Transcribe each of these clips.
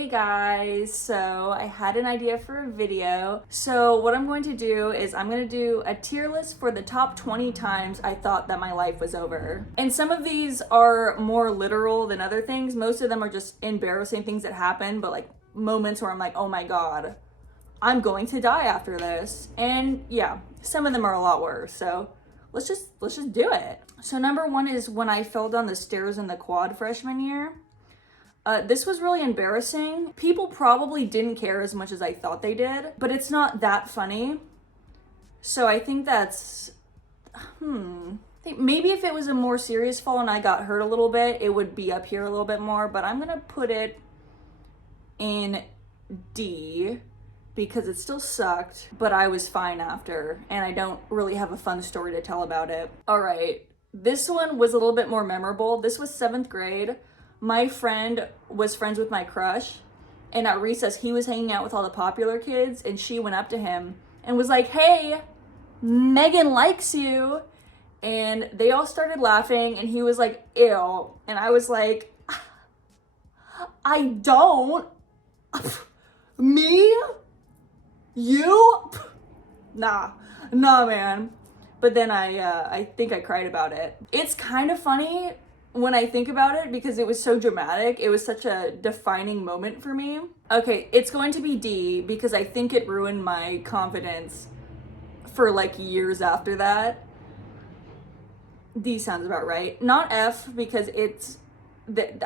Hey guys, so I had an idea for a video. So what I'm going to do is I'm going to do a tier list for the top 20 times I thought that my life was over. And some of these are more literal than other things. Most of them are just embarrassing things that happen, but like moments where I'm like, oh my God, I'm going to die after this. And yeah, some of them are a lot worse. So let's just do it. So number one is when I fell down the stairs in the quad freshman year. This was really embarrassing. People probably didn't care as much as I thought they did, but it's not that funny. So I think that's, maybe if it was a more serious fall and I got hurt a little bit, it would be up here a little bit more, but I'm gonna put it in D because it still sucked, but I was fine after, and I don't really have a fun story to tell about it. All right, this one was a little bit more memorable. This was 7th grade. My friend was friends with my crush, and at recess he was hanging out with all the popular kids, and she went up to him and was like, hey, Megan likes you. And they all started laughing, and he was like, ew. And I was like, I don't. Me? You? Nah, man. But then I think I cried about it. It's kind of funny when I think about it because it was so dramatic. It was such a defining moment for me. Okay, it's going to be D because I think it ruined my confidence for like years after that. D sounds about right. Not F because it's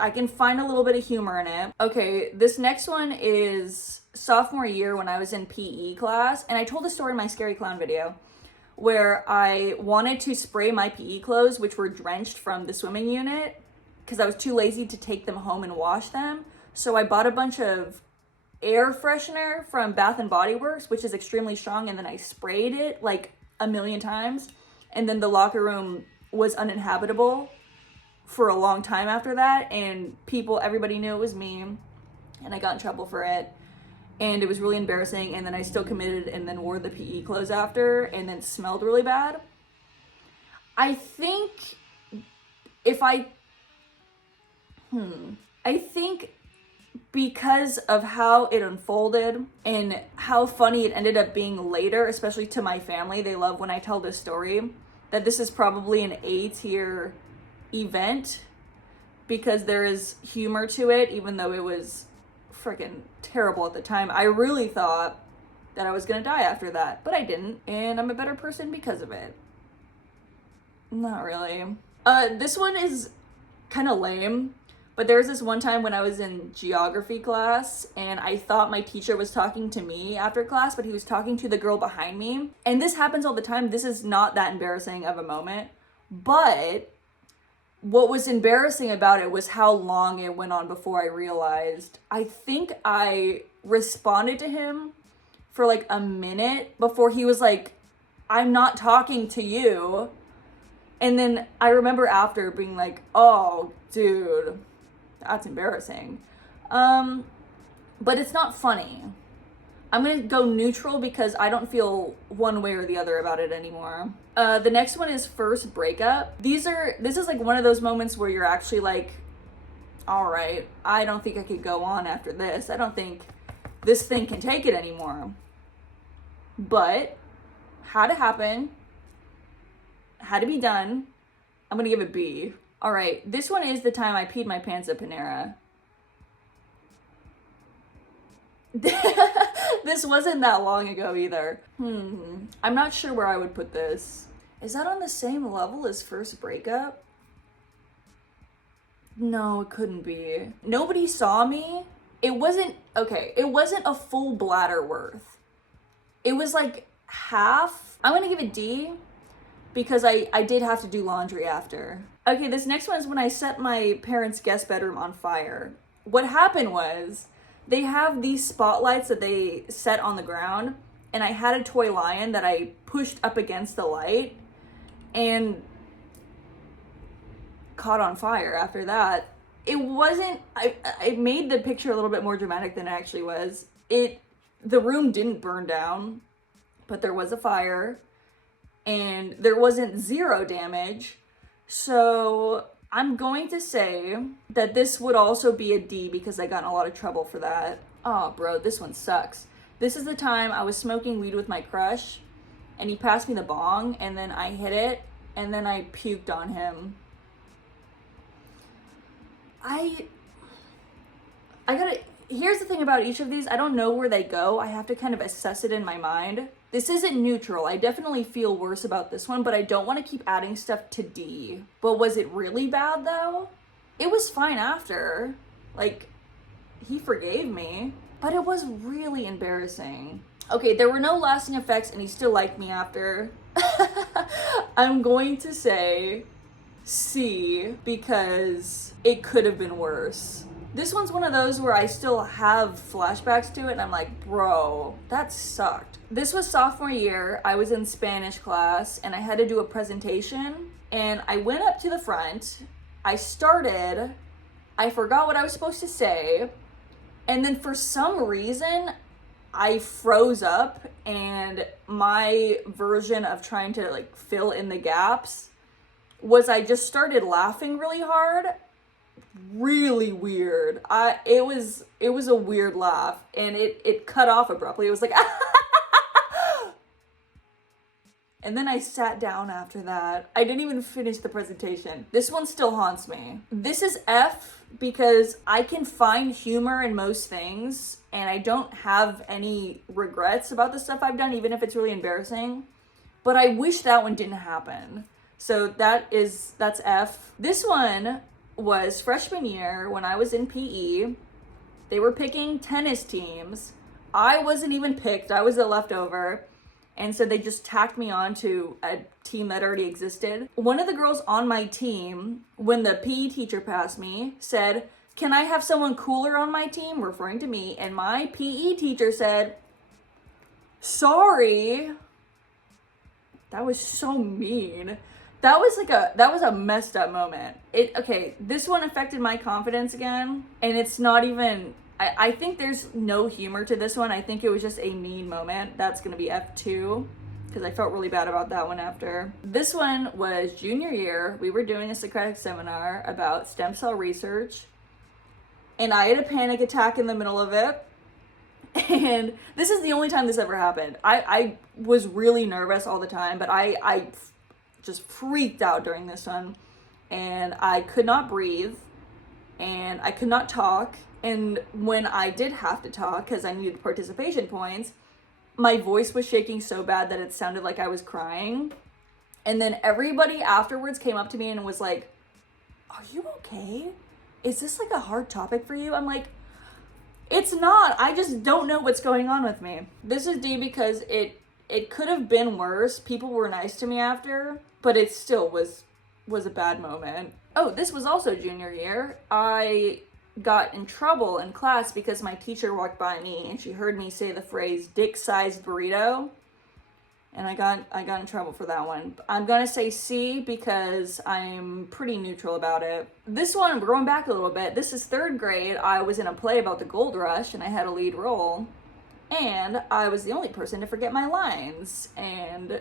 I can find a little bit of humor in it. Okay, this next one is sophomore year when I was in PE class, and I told a story in my Scary Clown video where I wanted to spray my PE clothes, which were drenched from the swimming unit, because I was too lazy to take them home and wash them. So I bought a bunch of air freshener from Bath and Body Works, which is extremely strong, and then I sprayed it like a million times. And then the locker room was uninhabitable for a long time after that, and everybody knew it was me, and I got in trouble for it. And it was really embarrassing, and then I still committed and then wore the PE clothes after, and then smelled really bad. I think because of how it unfolded and how funny it ended up being later, especially to my family, they love when I tell this story, that this is probably an A tier event because there is humor to it, even though it was freaking terrible at the time. I really thought that I was gonna die after that, but I didn't, and I'm a better person because of it. Not really. This one is kind of lame, but there was this one time when I was in geography class, and I thought my teacher was talking to me after class, but he was talking to the girl behind me. And this happens all the time. This is not that embarrassing of a moment, but what was embarrassing about it was how long it went on before I realized. I think I responded to him for like a minute before he was like, I'm not talking to you. And then I remember after being like, oh, dude, that's embarrassing. But it's not funny. I'm gonna go neutral because I don't feel one way or the other about it anymore. The next one is first breakup. This is like one of those moments where you're actually like, all right, I don't think I could go on after this. I don't think this thing can take it anymore. But had to happen, had to be done. I'm gonna give it B. All right, this one is the time I peed my pants at Panera. This wasn't that long ago either. I'm not sure where I would put this. Is that on the same level as first breakup? No, it couldn't be. Nobody saw me. It wasn't a full bladder worth. It was like half. I'm gonna give it D because I did have to do laundry after. Okay, this next one is when I set my parents' guest bedroom on fire. What happened was, they have these spotlights that they set on the ground, and I had a toy lion that I pushed up against the light and caught on fire after that. It wasn't, I made the picture a little bit more dramatic than it actually was. The room didn't burn down, but there was a fire, and there wasn't zero damage. So I'm going to say that this would also be a D because I got in a lot of trouble for that. Oh, bro, this one sucks. This is the time I was smoking weed with my crush, and he passed me the bong, and then I hit it, and then I puked on him. I gotta, here's the thing about each of these, I don't know where they go. I have to kind of assess it in my mind. This isn't neutral. I definitely feel worse about this one, but I don't want to keep adding stuff to D. But was it really bad though? It was fine after. Like, he forgave me, but it was really embarrassing. Okay, there were no lasting effects and he still liked me after. I'm going to say C because it could have been worse. This one's one of those where I still have flashbacks to it and I'm like, bro, that sucked. This was sophomore year. I was in Spanish class and I had to do a presentation and I went up to the front. I started, I forgot what I was supposed to say, and then for some reason I froze up, and my version of trying to like fill in the gaps was I just started laughing really hard. Really weird. It was a weird laugh, and it cut off abruptly. It was like and then I sat down after that. I didn't even finish the presentation. This one still haunts me. This is F because I can find humor in most things and I don't have any regrets about the stuff I've done, even if it's really embarrassing. But I wish that one didn't happen. So that's F. This one was freshman year when I was in PE. They were picking tennis teams. I wasn't even picked. I was a leftover. And so they just tacked me on to a team that already existed. One of the girls on my team, when the PE teacher passed me, said, "Can I have someone cooler on my team?" referring to me. And my PE teacher said, "Sorry." That was so mean. That was a messed up moment. Okay, this one affected my confidence again, and it's not even, I think there's no humor to this one. I think it was just a mean moment. That's gonna be F2, because I felt really bad about that one after. This one was junior year. We were doing a Socratic seminar about stem cell research, and I had a panic attack in the middle of it. And this is the only time this ever happened. I was really nervous all the time, but I just freaked out during this one, and I could not breathe, and I could not talk. And when I did have to talk, because I needed participation points, my voice was shaking so bad that it sounded like I was crying. And then everybody afterwards came up to me and was like, "Are you okay? Is this like a hard topic for you?" I'm like, it's not. I just don't know what's going on with me. This is D because it could have been worse. People were nice to me after, but it still was a bad moment. Oh, this was also junior year. I got in trouble in class because my teacher walked by me and she heard me say the phrase "dick-sized burrito," and I got in trouble for that one. I'm gonna say C because I'm pretty neutral about it. This one, we're going back a little bit. This is third grade. I was in a play about the gold rush and I had a lead role, and I was the only person to forget my lines, and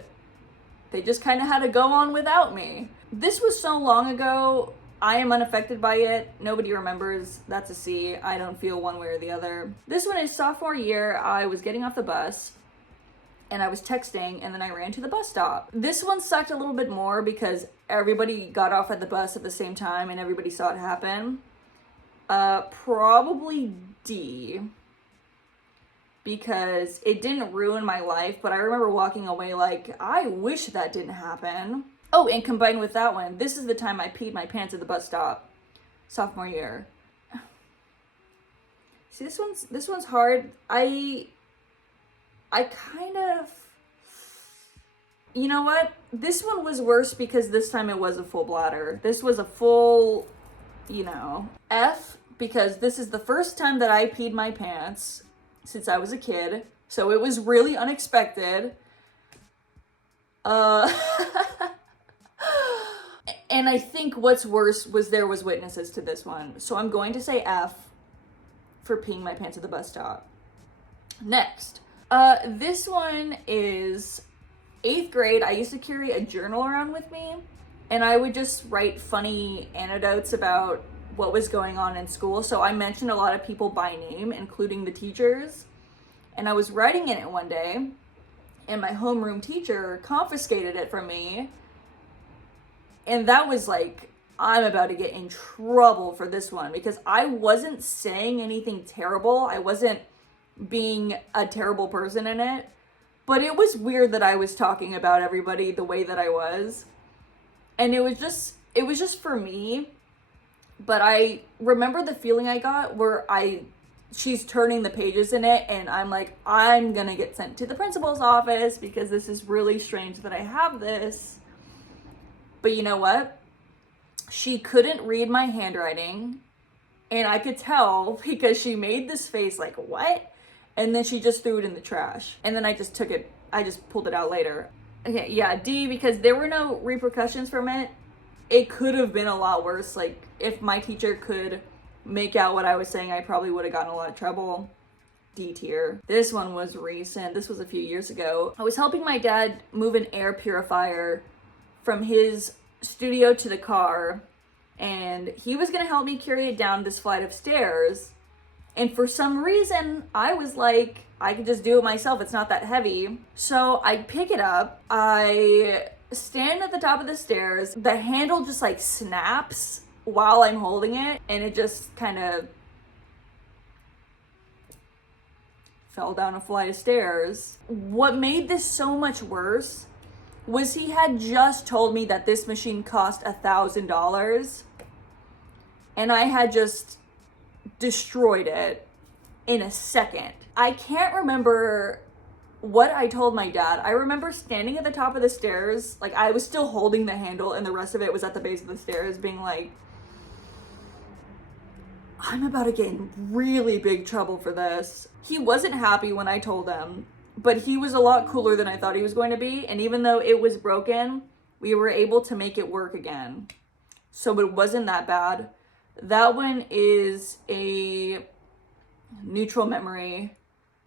they just kind of had to go on without me. This was so long ago. I am unaffected by it. Nobody remembers. That's a C. I don't feel one way or the other. This one is sophomore year. I was getting off the bus and I was texting, and then I ran to the bus stop. This one sucked a little bit more because everybody got off at the bus at the same time and everybody saw it happen. Probably D, because it didn't ruin my life, but I remember walking away like, I wish that didn't happen. Oh, and combined with that one, this is the time I peed my pants at the bus stop, sophomore year. See, this one's hard. I kind of, you know what? This one was worse because this time it was a full bladder. This was a full, F, because this is the first time that I peed my pants since I was a kid. So it was really unexpected. And I think what's worse was there was witnesses to this one. So I'm going to say F for peeing my pants at the bus stop. Next. This one is 8th grade. I used to carry a journal around with me, and I would just write funny anecdotes about what was going on in school. So I mentioned a lot of people by name, including the teachers. And I was writing in it one day, and my homeroom teacher confiscated it from me. And that was like, I'm about to get in trouble for this one, because I wasn't saying anything terrible. I wasn't being a terrible person in it. But it was weird that I was talking about everybody the way that I was. And it was just for me. But I remember the feeling I got where she's turning the pages in it, and I'm like, I'm gonna get sent to the principal's office because this is really strange that I have this. But you know what? She couldn't read my handwriting, and I could tell because she made this face like, what? And then she just threw it in the trash. And then I just pulled it out later. Okay, yeah, D, because there were no repercussions from it. It could have been a lot worse. Like, if my teacher could make out what I was saying, I probably would have gotten a lot of trouble. D tier. This one was recent. This was a few years ago. I was helping my dad move an air purifier from his studio to the car, and he was gonna help me carry it down this flight of stairs. And for some reason, I was like, I could just do it myself. It's not that heavy. So I pick it up. I stand at the top of the stairs. The handle just like snaps while I'm holding it, and it just kind of fell down a flight of stairs. What made this so much worse was he had just told me that this machine cost $1,000, and I had just destroyed it in a second. I can't remember what I told my dad. I remember standing at the top of the stairs, like I was still holding the handle and the rest of it was at the base of the stairs, being like, I'm about to get in really big trouble for this. He wasn't happy when I told him, but he was a lot cooler than I thought he was going to be. And even though it was broken, we were able to make it work again. So it wasn't that bad. That one is a neutral memory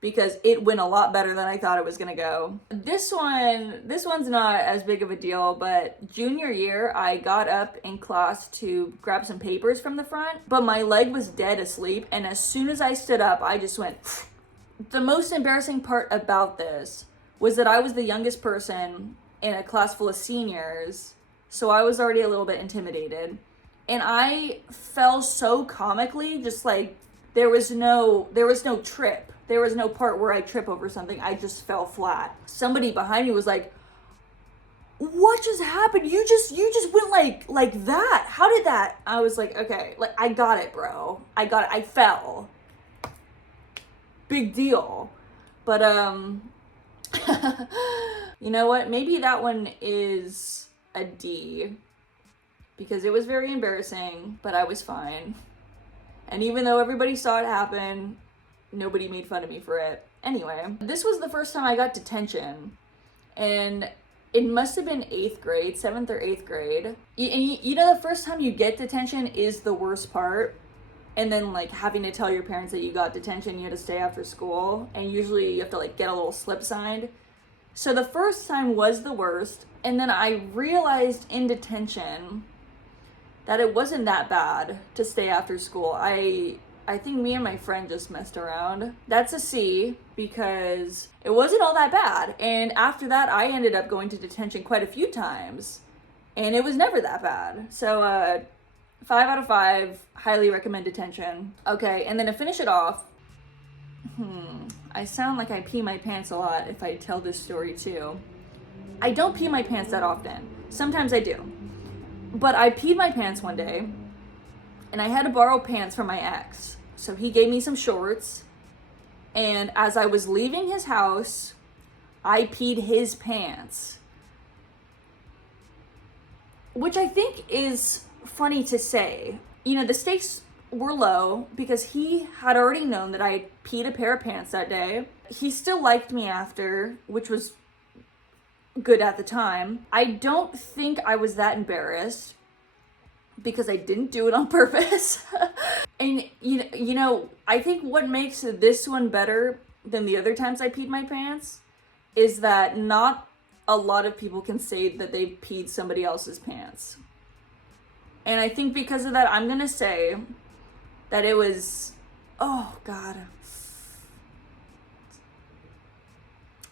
because it went a lot better than I thought it was gonna go. This one's not as big of a deal, but junior year, I got up in class to grab some papers from the front, but my leg was dead asleep, and as soon as I stood up, I just went. The most embarrassing part about this was that I was the youngest person in a class full of seniors, so I was already a little bit intimidated. And I fell so comically, just like there was no trip. There was no part where I trip over something. I just fell flat. Somebody behind me was like, "What just happened? You just went like that. How did that?" I was like, "Okay, like I got it, bro. I got it. I fell. Big deal." But you know what? Maybe that one is a D because it was very embarrassing, but I was fine. And even though everybody saw it happen, nobody made fun of me for it. Anyway, this was the first time I got detention, and it must have been 8th grade, 7th or 8th grade. And you know, the first time you get detention is the worst part. And then like having to tell your parents that you got detention, you had to stay after school, and usually you have to like get a little slip signed. So the first time was the worst, and then I realized in detention that it wasn't that bad to stay after school. I think me and my friend just messed around. That's a C because it wasn't all that bad. And after that, I ended up going to detention quite a few times, and it was never that bad. So 5 out of 5, highly recommend detention. Okay, and then to finish it off, I sound like I pee my pants a lot if I tell this story too. I don't pee my pants that often. Sometimes I do. But I peed my pants one day, and I had to borrow pants from my ex. So he gave me some shorts, and as I was leaving his house, I peed his pants. Which I think is funny to say. You know, the stakes were low because he had already known that I peed a pair of pants that day. He still liked me after, which was good at the time. I don't think I was that embarrassed because I didn't do it on purpose. And you know, I think what makes this one better than the other times I peed my pants is that not a lot of people can say that they peed somebody else's pants. And I think because of that, I'm gonna say that it was, oh God.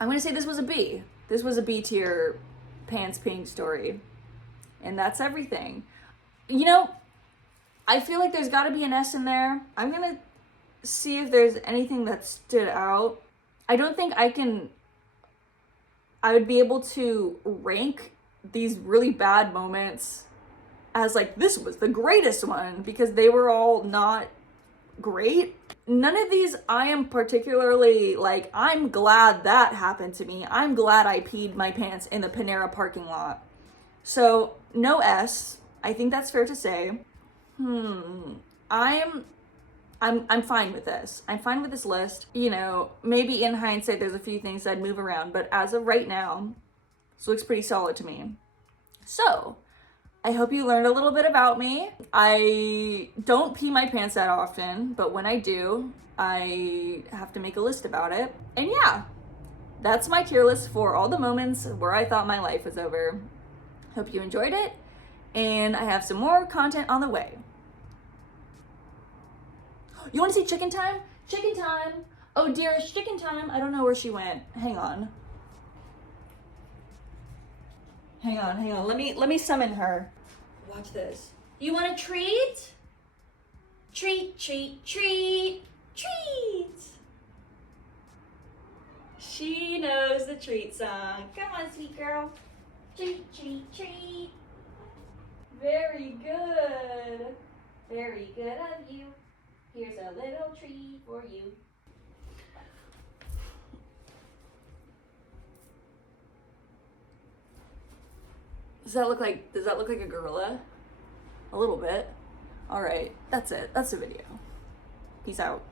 I'm gonna say this was a B. This was a B tier pants peeing story. And that's everything. You know, I feel like there's gotta be an S in there. I'm gonna see if there's anything that stood out. I don't think I would be able to rank these really bad moments as like, this was the greatest one, because they were all not great. None of these I am particularly like, I'm glad that happened to me. I'm glad I peed my pants in the Panera parking lot. So no S. I think that's fair to say. I'm fine with this. I'm fine with this list. You know, maybe in hindsight, there's a few things I'd move around, but as of right now, this looks pretty solid to me. So, I hope you learned a little bit about me. I don't pee my pants that often, but when I do, I have to make a list about it. And yeah, that's my tier list for all the moments where I thought my life was over. Hope you enjoyed it, and I have some more content on the way. You want to see Chicken Time? Chicken Time! Oh dear, it's Chicken Time. I don't know where she went. Hang on. Hang on. Let me summon her. Watch this. You want a treat? Treat. She knows the treat song. Come on, sweet girl. Treat. Very good. Very good of you. Here's a little treat for you. Does that look like a gorilla? A little bit. All right, that's it. That's the video. Peace out.